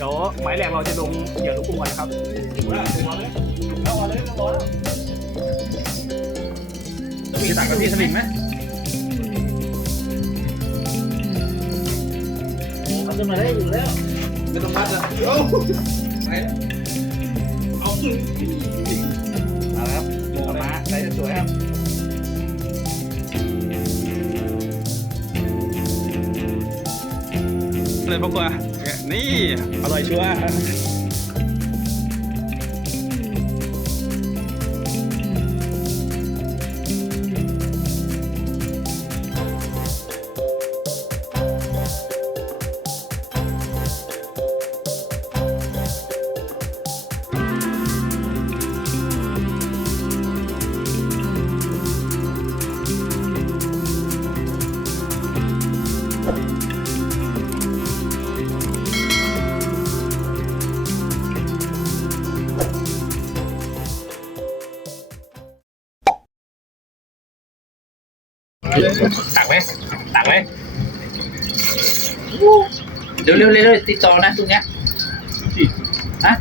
เดี๋ยวหมายแรกเราจะลงเหยื่อลูกปูก่อนนะครับมีต่างกับพี่สลิงไหมเอาขึ้นมาได้อยู่แล้วไม่ต้องพัดนะโอ้ไปแล้วเอาขึ้นเอาละครับโมกมาใส่สวยครับเลยพ่อครัว นี่ อร่อยชัวร์ ตักไหมตักไหมเร็วเร็วเร็วเร็วติดต่อนะตรงเนี้ยฮะ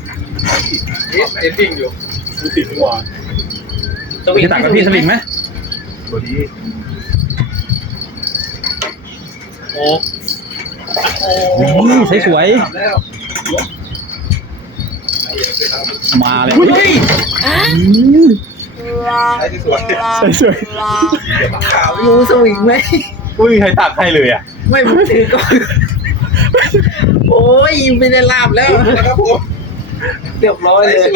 เอ๊ะเอฟฟิ้งอยู่สวิงมีต่างกับพี่สลิงไหมโอ้ใช้สวยๆมาเลย เฮ้ยใส่สวยรู้สวิงไหมอุ้ยใครตักให้เลยอะ ไม่ผมถือก่อน โอ้ยไม่ได้ลาบแล้วนะครับผมเรียบร้อยเลย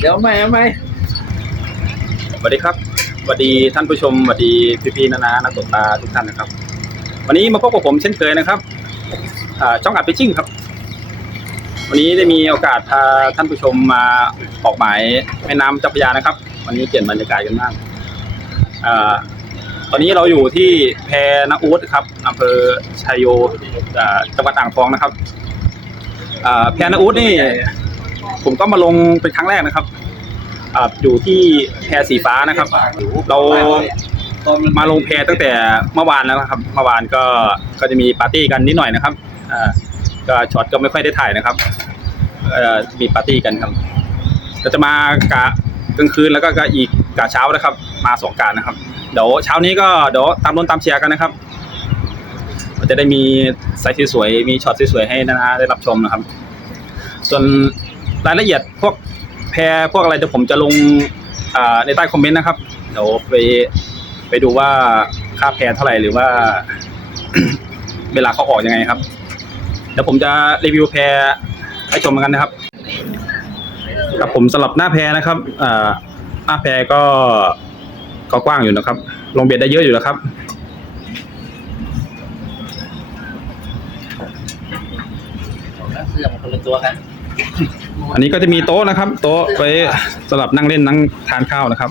เดี๋ยวไม่เอาไม่สวัสดีครับสวัสดีท่านผู้ชมสวัสดีพี่ๆนานานักตกปลาทุกท่านนะครับ วันนี้มาพบกับผมเช่นเคยนะครับอ่าช่องอัดพิชชิ่งครับ วันนี้ได้มีโอกาสพาท่านผู้ชมมาออกหมายแม่น้ำเจ้าพระยานะครับ วันนี้เปลี่ยนบรรยากาศกันมากอ่าตอนนี้เราอยู่ที่แพนาอูดครับอำเภอชัยโยจังหวัดอ่างทองนะครับแพนาอูดนี่ ผมก็มาลงเป็นครั้งแรกนะครับออยู่ที่แพสีฟ้านะครับ เรามาลงแพตั้งแต่เมื่อวานแล้วนะครับเมื่อวานก็ก็จะมีปาร์ตี้กันนิดหน่อยนะครับก็ช็อตก็ไม่ค่อยได้ถ่ายนะครับมีปาร์ตี้กันครับ ก็จะมากะ กลางคืนแล้วก็กอีกกะเช้านะครับ มาสองการนะครับ เดี๋ยวเช้านี้ก็เดี๋ยวตามรุนตามเชียร์กันนะครับจะได้มีไซส์สวยๆมีช็อตสวยๆให้นานาได้รับชมนะครับ ส่วนรายละเอียดพวกแพรพวกอะไรเดี๋ยวผมจะลงในใต้คอมเมนต์นะครับ เดี๋ยวไปไปดูว่าค่าแพรเท่าไหร่หรือว่า เวลาเขาออกยังไงครับ เดี๋ยวผมจะรีวิวแพรให้ชมกันนะครับ ครับผมสลับหน้าแพรนะครับอ่าหน้าแพรก็ก็กว้างอยู่นะครับ ลงเบียดได้เยอะอยู่นะครับ เสื้อมันคนละตัวกันอันนี้ก็จะมีโต๊ะนะครับ โต๊ะไว้สำหรับนั่งเล่นนั่งทานข้าวนะครับ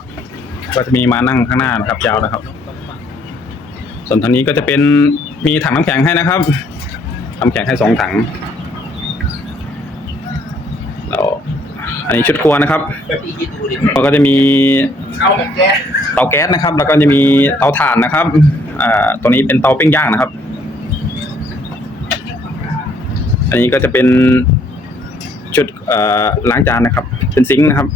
ก็จะมีมานั่งข้างหน้านะครับ ยาวนะครับ ส่วนทางนี้ก็จะเป็นมีถังน้ำแข็งให้นะครับน้ำแข็งให้สองถังแล้ว อันนี้ชุดครัวนะครับพี่คิดดูดิแล้วก็จะมีเอาของแกเตาแก๊สนะครับ แล้วก็จะมีเตาถ่านนะครับอ่าตัวนี้เป็นเตาปิ้งย่างนะครับ อันนี้ก็จะเป็นชุดเอ่อล้างจานนะครับ เป็นซิงค์นะครับ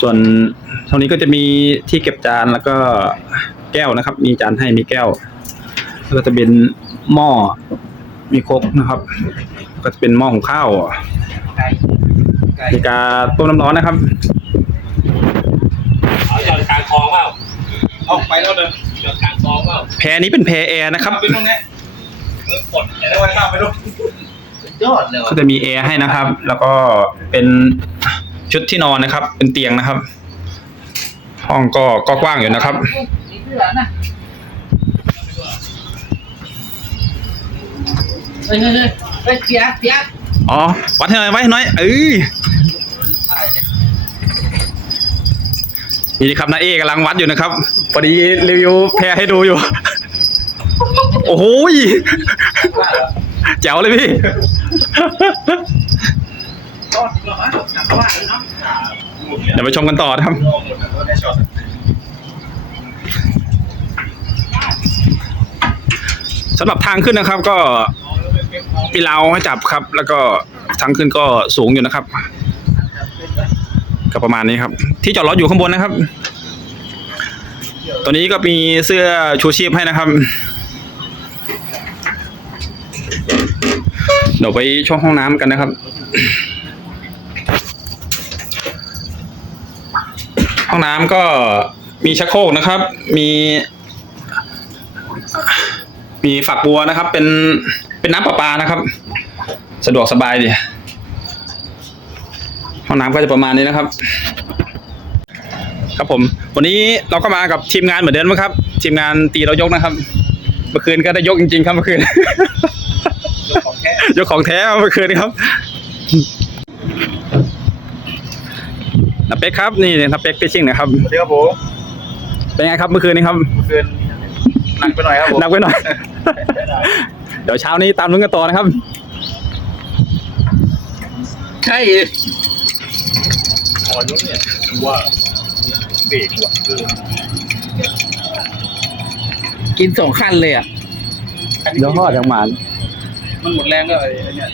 ส่วนตรงนี้ก็จะมีที่เก็บจานแล้วก็แก้วนะครับ มีจานให้มีแก้ว แล้วก็จะเป็นหม้อมีโครกนะครับ ก็จะเป็นหม้อหุงข้าวไก่ไก่มีการต้มน้ำร้อนนะครับเอาจอดกลางคลองเปล่าเอาไปแล้วเดินจอดกลางคลองเปล่าแพรนี้เป็นแพรแอร์นะครับเอาไปตรงนี้เออกดอย่าได้ไว้ข้ามไปดูสุดยอดเลยก็จะมีแอร์ให้นะครับ แล้วก็เป็นชุดที่นอนนะครับ เป็นเตียงนะครับ ห้องก็ก็กว้างอยู่นะครับมีเสื้อนะเฮ้ยเฮ้ย เฮ้ยเปียกเปียกอ๋อ วัดให้หน่อยไว้หน่อยเอ้ยนี่ครับนาเอกำลังวัดอยู่นะครับพอดีรีวิวแพรให้ดูอยู่ โอ้โหแจ๋วเลยพี่เดี๋ยวไปชมกันต่อนะครับสำหรับทางขึ้นนะครับก็ มีราให้จับครับ แล้วก็ทางขึ้นก็สูงอยู่นะครับ ก็ประมาณนี้ครับ ที่จอดรถอยู่ข้างบนนะครับ ตัวนี้ก็มีเสื้อชูชีพให้นะครับ เดี๋ยวไปช่องห้องน้ำกันนะครับ ห้องน้ำก็มีชักโครกนะครับ มี มีฝักบัวนะครับ เป็น เป็นน้ำประปานะครับ สะดวกสบายดีห้องน้ำก็จะประมาณนี้นะครับ ครับผม วันนี้เราก็มากับทีมงานเหมือนเดิมนะครับ ทีมงานตีเรายกนะครับ เมื่อคืนก็ได้ยกจริง ๆ ครับเมื่อคืนของแท้ยกของแท้เมื่อคืนครับนาเป็กครับนี่นาเป็กฟิชชิ่งนะครับสวัสดีครับผมเป็นไงครับเมื่อคืนนี้ครับเมื่อคืนหนักไปหน่อยครับผมหนักไปหน่อย เดี๋ยวเช้านี้ตามลุ้นกันต่อนะครับ ใช่อ่อนนู้นเนี่ยว่าเบรกว่ะเออกินสองขั้นเลยอะเดี๋ยวทอดยังหมานมันหมดแรงก็ไอ้เนี่ย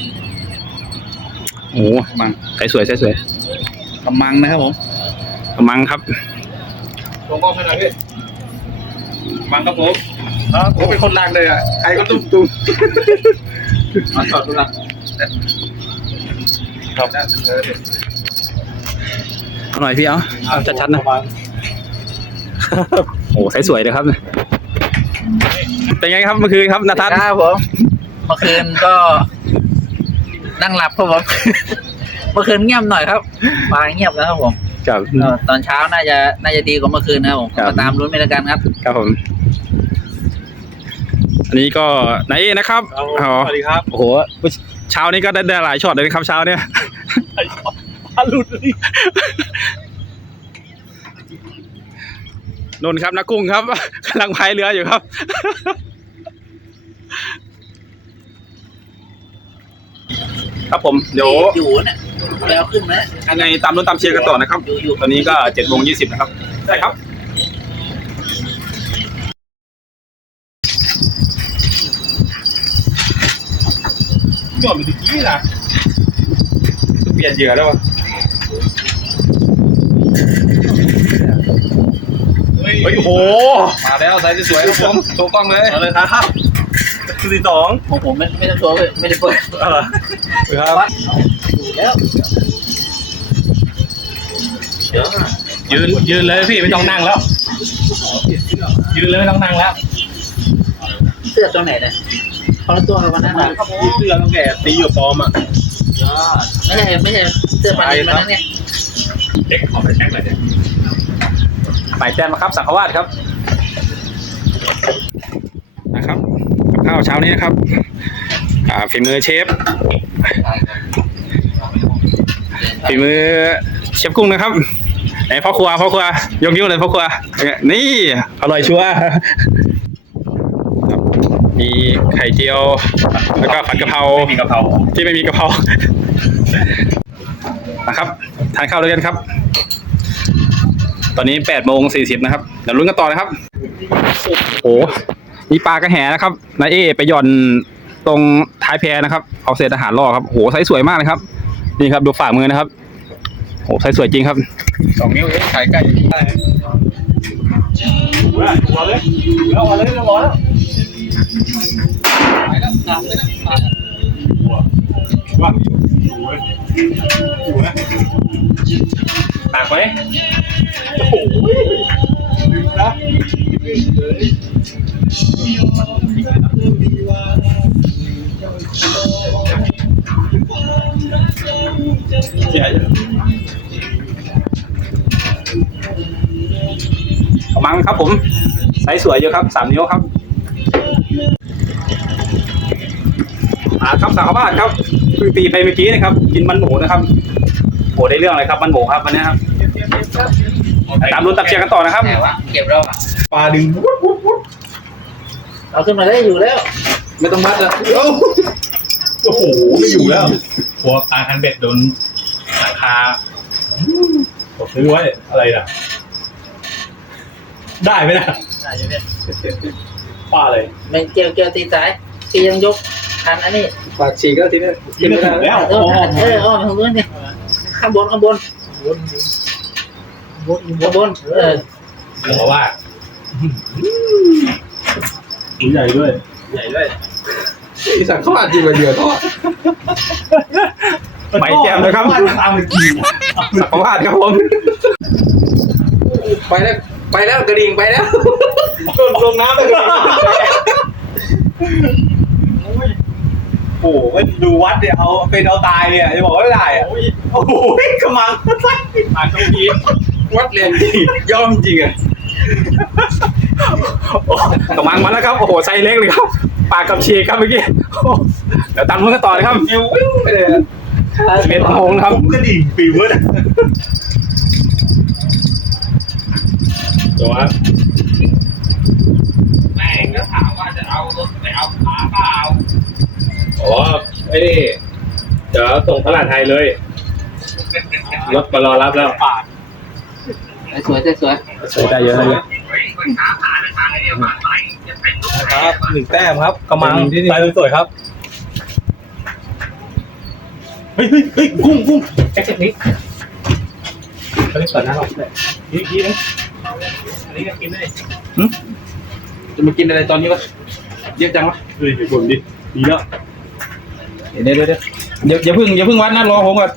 โอ้มังใส่สวยใส่สวยกำมังนะครับผมมังครับตรงกล้องให้หน่อยพี่บังครับผม ครับผมเป็นคนลากเลยอะใครก็ตุ้มตุ้มมาจอดดูนะครับเออเอาหน่อยพี่เอาเอาชัดๆนะประมาณโอ้ใส่สวยเลยครับเป็นไงครับเมื่อคืนครับนาทัศน์ครับผมเมื่อคืนก็ นั่งหลับครับผมเมื่อคืนเงียบหน่อยครับมาเงียบแล้วครับผมครับเออตอนเช้าน่าจะน่าจะดีกว่าเมื่อคืนนะครับผมครับมาตามลุ้นไปแล้วกันครับ ครับผม อันนี้ก็นายเอนะครับเอาอ๋อสวัสดีครับ โอ้โห เช้านี้ก็ได้ได้หลายช็อตเลยนะครับเช้าเนี่ยอาหลุดเลยนนท์ครับนักกุ้งครับกำลังพายเรืออยู่ครับ ครับผมเดี๋ยวอยู่เนี่ยแล้วขึ้นไหมยังไงตามลุ้นตามเชียร์กันต่อนะครับอยู่อยู่ตอนนี้ก็เจ็ดโมงยี่สิบนะครับได้ครับ ย่อนไปตะกี้นะเปลี่ยนเหยื่อแล้ววะเฮ้ยโอ้โห มาแล้วไซส์สวยๆครับผมโชว์กล้องเลยเอาเลยครับคือสี่สองของผมไม่ไม่ต้องโชว์เลยไม่ได้เปิดอะไรครับ อยู่แล้วยืนยืนเลยพี่ไม่ต้องนั่งแล้ว ยืนเลยไม่ต้องนั่งแล้ว เสื้อตัวไหนเนี่ย คนละตัวกับวันนั้นนะเสื้อตั้งแต่ตีอยู่ปลอมอะไม่ใช่ไม่ใช่เสื้อปันนี้มันนั้นเนี่ยเด็กขอไปแช็คเลยเนี่ยหมายแต้มนะครับ สังขวาสครับนะครับกับข้าวเช้านี้นะครับอ่าฝีมือเชฟฝีมือเชฟกุ้งนะครับไหนพ่อครัวพ่อครัวยกนิ้วเลยพ่อครัวนี่อร่อยชัวร์ครับ มีไข่เจียว แล้วก็ผัดกะเพราไม่มีกะเพราที่ไม่มีกะเพรานะครับทานข้าวด้วยกันครับ ตอนนี้แปดโมงสี่สิบนะครับเดี๋ยวลุ้นกันต่อนะครับโอ้โหมีปลากระแหนะครับนายเอไปหย่อนตรงท้ายแพนะครับ เอาเศษอาหารล่อครับโอ้โหไซส์สวยมากเลยครับ นี่ครับดูฝ่ามือนะครับโอ้โหไซส์สวยจริงครับสองนิ้วเองขายใกล้ได้หัวเลยหัวเลยหัวแล้ว ไปแล้วหนักเลยนะหัวว่าอยู่เว้ยอยู่นะปากไว้โอ้โหดึงนะเลยเสียกระมังครับผมไซส์สวยเยอะครับสามนิ้วครับาครับสาวบ้านครับเพิ่งตีไปเมื่อกี้นะครับ กินมันหมูนะครับโอ้ได้เรื่องเลยครับมันหมูครับวันนี้ครับตามรุ้นตามเชียร์กันต่อนะครับแต่ว่าเก็บแล้วอะปลาดึงวุ้ดวุ้ดวุ้ดเอาขึ้นมาได้อยู่แล้ว ไม่ต้องมัดแล้วโอ้โหไม่อยู่แล้วหัวปลาคันเบ็ดโดนราคาผมซื้อไว้อะไรน่ะได้ไหมนะได้อยู่เนี่ยป้าเลยไม่เกี่ยวเกี่ยวตีสายตียังยก คันอันนี้ปากฉีกแล้วทีนี้กินไม่ได้แล้วเออเอออ้อมข้างบนนี่ข้างบนข้างบนบนบนบนเออเพราะว่าหูใหญ่ด้วย ใหญ่ด้วยสั่งข้าวจีมาเดียวทอดไปแก้มเลยครับตามมันกินสักวาดครับผม ไปแล้ว ไปแล้วกระดิ่งไปแล้วลงลงน้ำเลยโอ้โหไม่ดูวัดเนี่ยเอาเป็นเอาตายเลยอะจะบอกว่าไม่ได้อะโอ้โหกำมังอ่านตรงนี้วัดเรียนจริงยอมจริงอะกำลังมาแล้วครับ โอ้โหไซส์เล็กเลยครับ ปากกับฉีกครับเมื่อกี้โอ้โหเดี๋ยวตามมือกันต่อเลยครับเอววิ่งไปเลยอะเม็ดโมงครับผมกระดิ่งปีเวิร์ดอะตัวแม่งก็ถามว่าจะเอารถไปเอาปลาเปล่า อ๋อไอ้นี่เดี๋ยวส่งตลาดไทยเลย รถมารอรับแล้วสวยสวยใช้ได้เยอะเลยครับหนึ่งแต้มครับกำมังลายสวยครับเฮ้ยเฮ้ยเฮ้ยกุ้งกุ้งแจ็คเก็ตนี้เขาเรียกเปิดหน้าหรอกเลยอีกทีนึงอันนี้ก็กินได้จะมากินอะไรตอนนี้วะเยอะจังวะเฮ้ยเดี๋ยวผมดิดีแล้ว เดี๋ยวเดี๋ยวเดี๋ยวอย่าอย่าเพิ่งอย่าเพิ่งวัดนะรอผมก่อน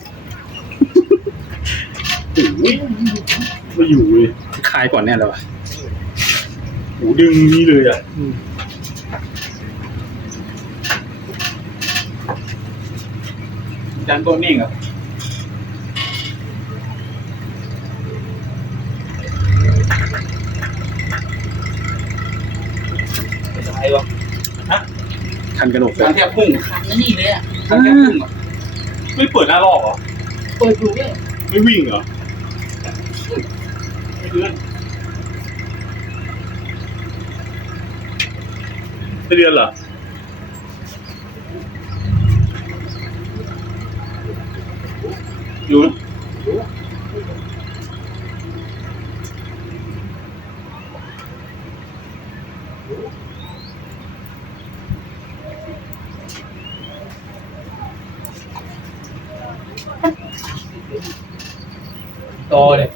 ไม่อยู่เลยคลายก่อนเนี่ยเลยวะหูดึงนี่เลยอะจานตัวนิ่งเหรอ อะไรวะ คันกระหนกเลยคันแทบพุ่งคันนี่เลยอะคันแค่พุ่งอะไม่เปิดหน้าลอกเหรอ เปิดอยู่เนี่ยไม่วิ่งเหรอไม่เลื่อนไม่เดือนเหรออยู่นะตอเลย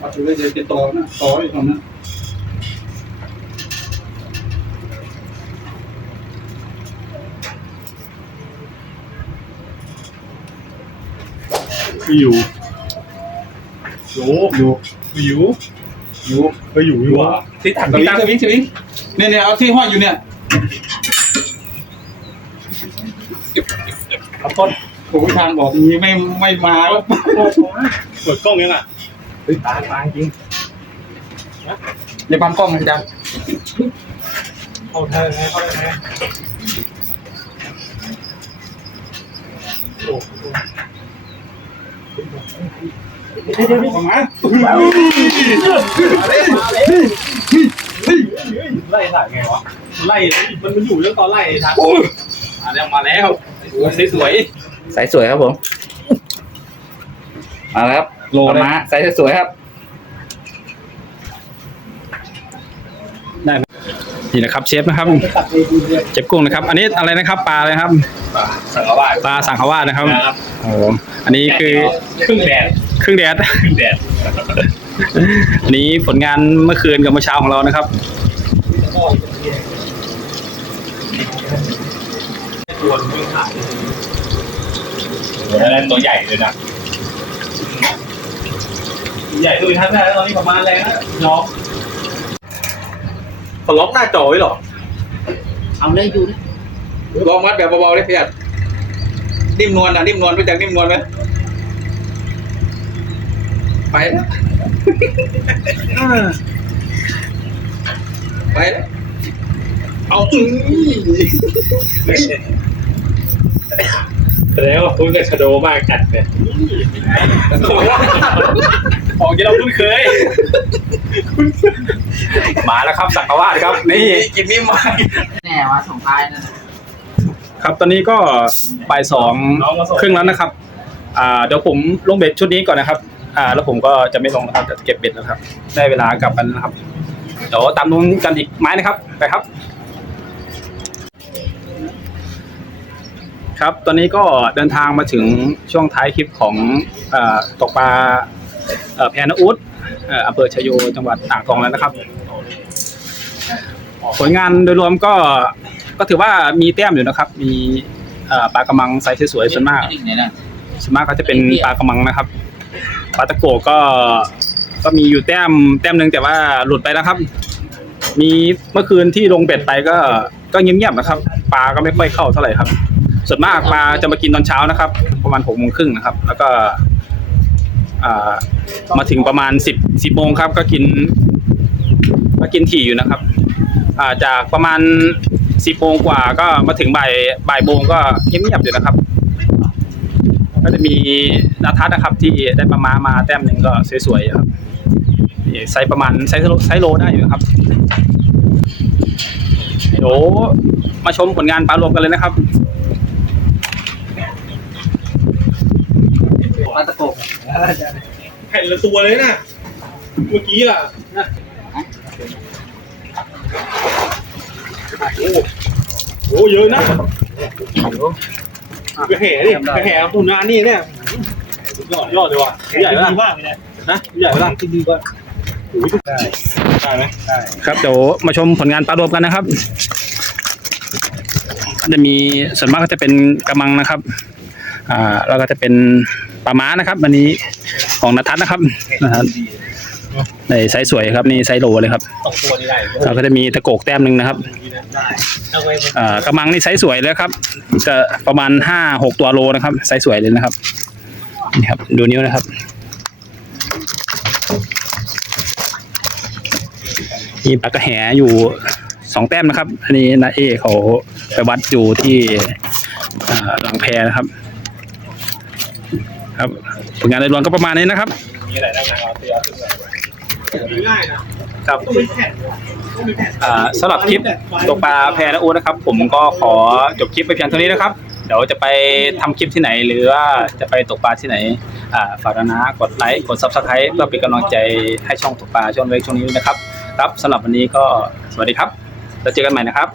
วัดดูเลยจะเป็น ตอนะตออยู่ตรงนั้นไม่อยู่อยู่อยู่ไม่อยู่อยู่ไม่อยู่ดีกว่าที่ถังที่ถังสวิงสวิงเนี่ยเนี่ยเอาที่ห้อยอยู่เนี่ยเอาต้นผมทางบอกมีไม่ไม่มาเปิดกล้องยังอะเฮ้ยตายตายจริง ในปั๊มกล้องอาจารย์เข้าแทงไงเข้าแทงโอ้โหเดี๋ยวเดี๋ยวออกมาไล่ถ่ายไงวะไล่มันมันอยู่เรื่องตอนไล่ทัศน์มาแล้วมาแล้วสวยสวยสายสวยครับผมมาแล้วครับโลเลยมาสายสวยครับ นี่นะครับเชฟนะครับเชฟกุ้งนะครับ อันนี้อะไรนะครับปลาอะไรครับสังกวาสปลาสังขวาสนะครับนะครับโอ้โหอันนี้คือครึ่งแดดครึ่งแดดครึ่งแดดอันนี้ผลงานเมื่อคืนกับเมื่อเช้าของเรานะครับตัวมึงขายโอ้โหแล้วตัวใหญ่เลยนะใหญ่ตัวทัศน์ได้แล้วตอนนี้ประมาณแรงนะน้อง เขาล็อกหน้าจอไว้หรอเอาเลยอยู่นะลองมัดแบบเบาๆเลยพี่อัดนิ่มนวลนะนิ่มนวลรู้จักนิ่มนวลไหมไปแล้วไปแล้วเอาอื้อแสดงว่าคุณกับชโดมากจัดเนี่ยของที่เราคุ้นเคย มาแล้วครับสังขวาสครับ นี่กินนิ่มมากแน่มาส่งท้ายนั่นน่ะครับตอนนี้ก็บ่ายสองครึ่งแล้วนะครับ อ่าเดี๋ยวผมลงเบ็ดชุดนี้ก่อนนะครับ อ่า แล้วผมก็จะไม่ลงนะครับจะเก็บเบ็ดแล้วครับ ได้เวลากลับกันนะครับเดี๋ยวตามนู้นกันอีกไม้นะครับไปครับ ครับตอนนี้ก็เดินทางมาถึงช่วงท้ายคลิปของเออตกปลาเอ่อแพนอุดเอ่ออำเภอชยโยจังหวัดอ่างทองแล้วนะครับ ผลงานโดยรวมก็ก็ถือว่ามีแต้มอยู่นะครับ มีเอ่อปลากระมังไซส์สวยๆส่วนมากดิ่งไหนนะส่วนมากก็จะเป็นปลากระมังนะครับปลาตะโกก็ก็มีอยู่แต้มแต้มหนึ่งแต่ว่าหลุดไปแล้วครับ มีเมื่อคืนที่ลงเบ็ดไปก็ก็เงียบๆนะครับ ปลาก็ไม่ค่อยเข้าเท่าไหร่ครับ ส่วนมากปลาจะมากินตอนเช้านะครับ ประมาณหกโมงครึ่งนะครับ แล้วก็อ่า มาถึงประมาณสิบสิบโมงครับ ก็กินก็กินถี่อยู่นะครับ อ่าจากประมาณสิบโมงกว่าก็มาถึงบ่ายบ่ายโมงก็เงียบๆอยู่นะครับ ก็จะมีนาทัศนะครับ ที่ได้ประมาณมาแต้มหนึ่งก็สวยๆครับไซส์ประมาณไซส์โลไซส์โลได้อยู่ครับเดี๋ยวมาชมผลงานปลารวมกันเลยนะครับ ปลาตะโกกแผ่นละตัวเลยนะเมื่อกี้อะโอ้โหเยอะนะไปแห่ดิไปแห่ตุนนานนี่เนี่ยสุดยอดยอดเลยว่ะใหญ่มากเลยนะใหญ่มากดีกว่าได้ได้ไหมได้ครับเดี๋ยวมาชมผลงานปลารวมกันนะครับ จะมีส่วนมากก็จะเป็นกระมังนะครับ อ่าแล้วก็จะเป็น ปลาม้านะครับวันนี้ของนทัศน์นะครับนะครับในไซส์สวยครับนี่ไซส์โลเลยครับสองตัวนี้ได้แล้วก็จะมีตะโกกแต้มหนึ่งนะครับอ่ากระมังนี่ไซส์สวยเลยครับจะประมาณห้าหกตัวโลนะครับไซส์สวยเลยนะครับนี่ครับดูนิ้วนะครับมีปลากระแหอยู่สองแต้มนะครับ อันนี้นาเอเขาไปวัดอยู่ที่หลังแพนะครับ ครับผลงานโดยรวมก็ประมาณนี้นะครับมีอะไรได้ไหมเอาเตียขึ้นเลยครับสำหรับคลิปตกปลาแพและอูนะครับ ผมก็ขอจบคลิปไปเพียงเท่านี้นะครับ เดี๋ยวจะไปทำคลิปที่ไหน หรือว่าจะไปตกปลาที่ไหนฝากนะกดไลค์กด subscribe เพื่อเป็นกำลังใจให้ช่องตกปลาช่องเล็กช่องนี้ด้วยนะครับ ครับสำหรับวันนี้ก็สวัสดีครับแล้วเจอกันใหม่นะครับ